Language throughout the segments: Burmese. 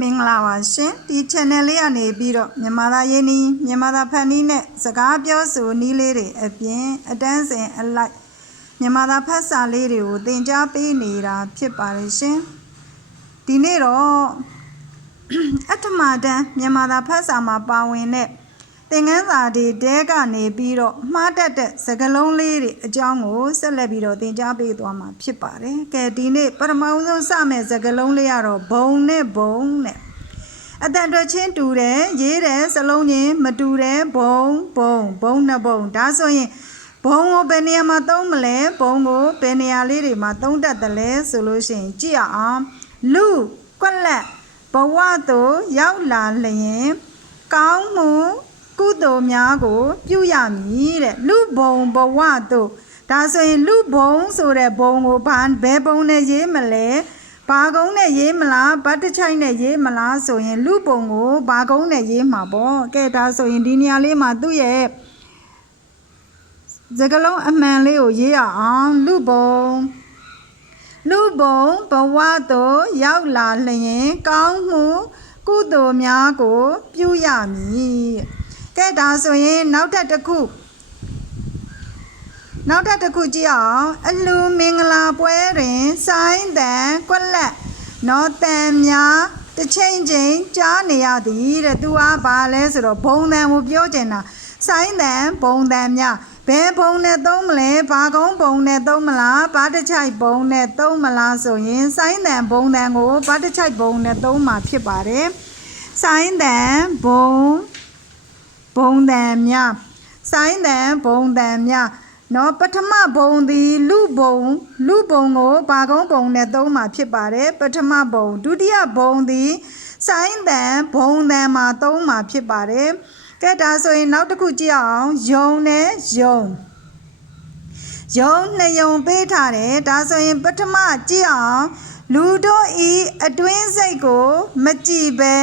မင်္ဂလာပါရှင်ဒီ channel လေးကနေပြီးတော့မြန်မာသားရင်းနှီးမြန်မာသားဖန်နီးနဲ့စကားပြောဆိုနည်းလေးတွေအပြင်အတန်းစင်အလိုက်မြန်မာသားဖတ်စာလေးတွေကိုသင်ကြားပေးနေတာဖြစ်ပါတယ်ရှင်ဒီနေ့တော့အထမတန်းမြန်မာသားဖတ်စာမှာပါဝင်တဲ့ သင်ခန်းစာတွေတဲကနေပြီးတော့မှားတတ်တဲ့စကားလုံးလေးတွေအကြောင်းကိုဆက်လက်ပြီးတော့သင်ကြားပေးသွားမှာဖြစ်ပါတယ်။ကဲဒီနေ့ပထမဆုံးစမယ့်စကားလုံးလေးကတော့ဘုံနဲ့ဘုံနဲ့အတန်တွချင်းတူတယ်ရေးတယ်စလုံးချင်းမတူတယ်ဘုံဘုံဘုံနှစ်ဘုံဒါဆိုရင်ဘုံကိုဘယ်နေရာမှာသုံးမလဲဘုံကိုဘယ်နေရာလေးတွေမှာသုံးတတ်တယ်လဲဆိုလို့ရှိရင်ကြည့်ရအောင်လူကွက်လက်ဘဝသို့ရောက်လာလျင်ကောင်းမှု ကုသိုလ်များကို ပြုရမည်တဲ့လူဘုံဘဝသို့ဒါဆိုရင်လူဘုံဆိုတဲ့ဘုံကိုဘာဘယ်ဘုံနဲ့ရေးမလဲဘာကုန်းနဲ့ရေးမလားဗတ်တချိုက်နဲ့ရေးမလားဆိုရင်လူဘုံကိုဘာကုန်းနဲ့ရေးမှာပေါ့ကဲဒါဆိုရင်ဒီနေရာလေးမှာသူ့ရဲ့စကလုံးအမှန်လေးကိုရေးရအောင်လူဘုံလူဘုံဘဝသို့ရောက်လာလျင် ကောင်းမှု ကုသိုလ်များကို ပြုရမည် ကဲဒါဆိုရင်နောက်ထပ်တစ်ခုနောက်ထပ်တစ်ခုကြည့်အောင်အလူမင်္ဂလာပွဲတွင်ဆိုင်းတန်ကွက်လက်နော်တန်များတစ်ချိန်ချိန်ကြားနေရသည်တဲ့သူကဘာလဲဆိုတော့ဘုံတန်ကိုပြောချင်တာဆိုင်းတန်ဘုံတန်များဘယ်ဘုံနဲ့သုံးမလဲဘာကုန်းဘုံနဲ့သုံးမလားဘာတချိုက်ဘုံနဲ့သုံးမလားဆိုရင်ဆိုင်းတန်ဘုံတန်ကိုဘာတချိုက်ဘုံနဲ့သုံးမှာဖြစ်ပါတယ်ဆိုင်းတန်ဘုံ ဘုံတန်များဆိုင်းတန်ဘုံတန်များနော်ပထမဘုံသည်လူဘုံလူဘုံကိုဘာကုန်းဘုံနဲ့သုံးမှာဖြစ်ပါတယ်ပထမဘုံဒုတိယဘုံသည်ဆိုင်းတန်ဘုံတန်မှာသုံးမှာဖြစ်ပါတယ်ကဲဒါဆိုရင်နောက်တစ်ခုကြည့်အောင်ယုံနဲ့ယုံယုံနှစ်ယုံပေးထားတယ်ဒါဆိုရင်ပထမကြည့်အောင်လူတို့ဤအတွင်းစိတ်ကို မကြည့်ပဲ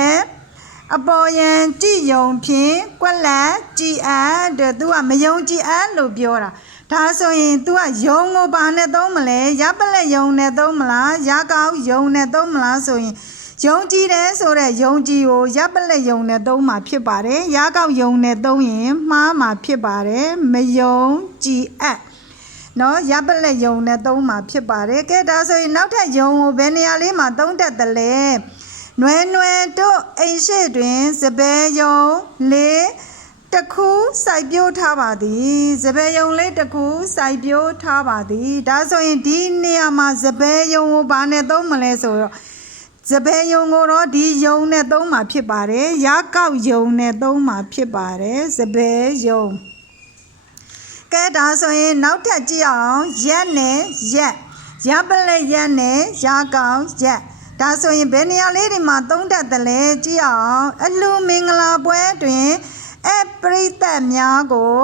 အပေါ်ယံကြည်ယုံဖြင့်ကွက်လက်ကြည်အပ်တဲ့သူကမယုံကြည်အပ်လို့ပြောတာဒါဆိုရင် तू ကယုံကိုဘာနဲ့သုံးမလဲရပလက်ယုံနဲ့သုံးမလားရကောက်ယုံနဲ့သုံးမလားဆိုရင်ယုံကြည်တယ်ဆိုတဲ့ယုံကြည်ကိုရပလက်ယုံနဲ့သုံးမှာဖြစ်ပါတယ်ရကောက်ယုံနဲ့သုံးရင်မှားမှာဖြစ်ပါတယ်မယုံကြည်အပ်နော်ရပလက်ယုံနဲ့သုံးမှာဖြစ်ပါတယ်ကဲဒါဆိုရင်နောက်ထပ်ယုံကိုဘယ်နေရာလေးမှာသုံးတတ်တယ်လဲ နွယ်နွယ်တို့အိမ်ရှိတွင်စပယ်ယုံလေးတစ်ခုစိုက်ပျိုးထားပါသည်စပယ်ယုံလေးတစ်ခုစိုက်ပျိုးထားပါသည်ဒါဆိုရင်ဒီနေရာမှာစပယ်ယုံကိုဘာနဲ့သုံးမလဲဆိုတော့စပယ်ယုံကိုတော့ဒီယုံနဲ့သုံးမှာဖြစ်ပါတယ်ရကောက်ယုံနဲ့သုံးမှာဖြစ်ပါတယ်စပယ်ယုံကဲဒါဆိုရင်နောက်ထပ်ကြည့်အောင်ရက်နဲ့ရက်ရပလက်ရက်နဲ့ရကောင်ရက် ဒါဆိုရင်ဘယ်နေရာလေးဒီမှာသုံးတတ်တယ်လဲကြည့်အောင်အလှမင်္ဂလာပွဲတွင်အပရိသတ်များကို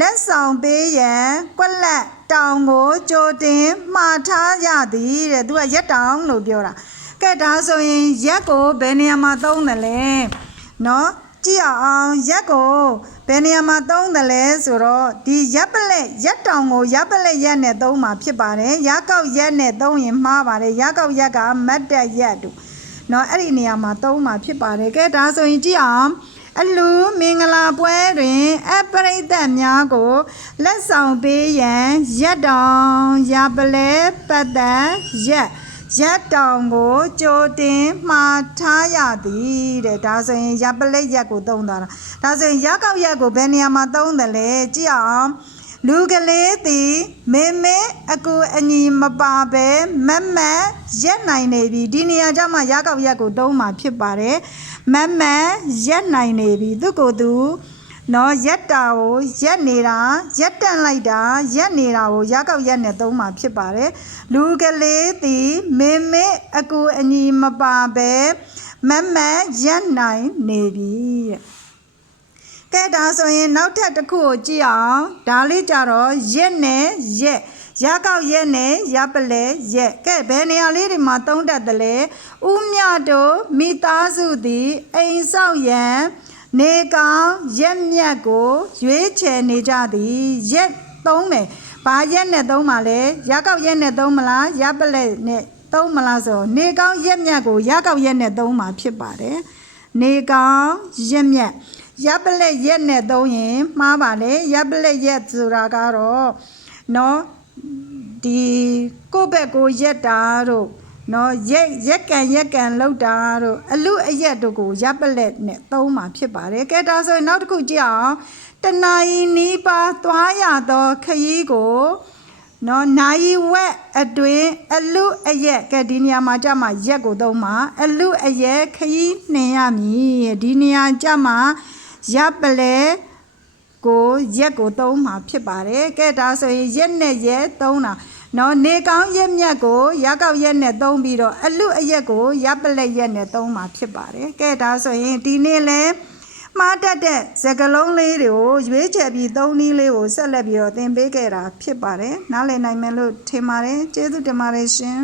လက်ဆောင်ပေးရန်ကွက်လက်တောင်ကိုကြိုတင်မှားထားကြသည်တဲ့သူကရက်တောင်လို့ပြောတာကဲဒါဆိုရင်ရက်ကိုဘယ်နေရာမှာသုံးတယ်လဲနော် ကြည့်အောင်ရက်ကိုဘယ်နေရာမှာသုံးတယ်လဲဆိုတော့ဒီရက်ပလက်ရက်တောင်ကိုရက်ပလက်ရက်နဲ့သုံးမှာဖြစ်ပါတယ်ရက်ကောက်ရက်နဲ့သုံးရင်မှားပါတယ်ရက်ကောက်ရက်ကမတ်တက်ရက်တို့နော်အဲ့ဒီနေရာမှာသုံးမှာဖြစ်ပါတယ်ကဲဒါဆိုရင်ကြည့်အောင်အလူမင်္ဂလာပွဲတွင်အပရိသတ်များကိုလက်ဆောင်ပေးရန်ရက်တောင်ရပလဲပတ်သက်ရက် ရက်တောင်ကိုကြိုတင်မှားထားရသည်တဲ့ဒါဆိုရင်ရပလက်ရက်ကိုသုံးတာဒါဆိုရင်ရက်ကောက်ရက်ကိုဘယ်နေရာမှာသုံးတယ်လဲကြည့်အောင်လူကလေးသည်မေမေအကူအညီမပါပဲမက်မက်ရက်နိုင်နေပြီဒီနေရာကျမှရက်ကောက်ရက်ကိုသုံးမှာဖြစ်ပါတယ်မက်မက်ရက်နိုင်နေပြီသူကိုယ်သူ နော်ရက်တာကိုရက်နေတာရက်တန့်လိုက်တာရက်နေတာကိုရက်ကောက်ရက်နဲ့သုံးမှာဖြစ်ပါတယ်လူကလေးသည်မေမေအကူအညီမပါပဲမက်မက်ရက်နိုင်နေပြီတဲ့ကဲဒါဆိုရင်နောက်ထပ်တစ်ခုကိုကြည့်အောင်ဒါလေးကြတော့ရက်နဲ့ရက်ရကောက်ရက်နဲ့ရပလဲရက်ကဲဘယ်နေရာလေးတွေမှာသုံးတတ်တယ်လဲဥမြတို့မိသားစုသည်အိမ်ဆောက်ရန် နေကောင်ရက်မြတ်ကိုရွေးချယ်နေကြသည်ရက်သုံးမယ်ဘာရက်နဲ့သုံးမှာလဲရကောက်ရက်နဲ့သုံးမလားရပလဲနဲ့သုံးမလားဆိုတော့နေကောင်းရက်မြတ်ကိုရကောက်ရက်နဲ့သုံးမှာဖြစ်ပါတယ်နေကောင်းရက်မြတ်ရပ်ပလက်ရက်နဲ့သုံးရင်မှားပါလေရပ်ပလက်ရက်ဆိုတာကတော့နော်ဒီကိုယ့်ဘက်ကိုရက်တာတို့ နော်ရက်ရက်ကန်ရက်ကန်လောက်တာတို့အလူအရက်တို့ကိုရပ်ပလက်နဲ့သုံးမှာဖြစ်ပါတယ်ကဲဒါဆိုရင်နောက်တစ်ခုကြည့်အောင်တဏှာဤနီးပါသွားရသောခရီးကိုနော်နိုင်ဝက်အတွင်းအလူအရက်ကဲဒီနေရာမှာကြမှာရက်ကိုသုံးမှာအလူအရက်ခရီးနှင်ရမည်ဒီနေရာကြမှာရပ်ပလဲကိုရက်ကိုသုံးမှာဖြစ်ပါတယ်ကဲဒါဆိုရင်ရက်နဲ့ရက်သုံးတာ နော်နေကောင်းရက်မြတ်ကိုရကောက်ရက်နဲ့သုံးပြီးတော့အလူအရက်ကိုရပ်ပလက်ရက်နဲ့သုံးမှာဖြစ်ပါတယ်ကဲဒါဆိုရင်ဒီနေ့လဲမှားတတ်တဲ့စကလုံးလေးတွေကိုရွေးချယ်ပြီးသုံးနည်းလေးကိုဆက်လက်ပြီးတော့သင်ပေးခဲ့တာဖြစ်ပါတယ်နားလည်နိုင်မယ်လို့ထင်ပါတယ်ကျေးဇူးတင်ပါတယ်ရှင်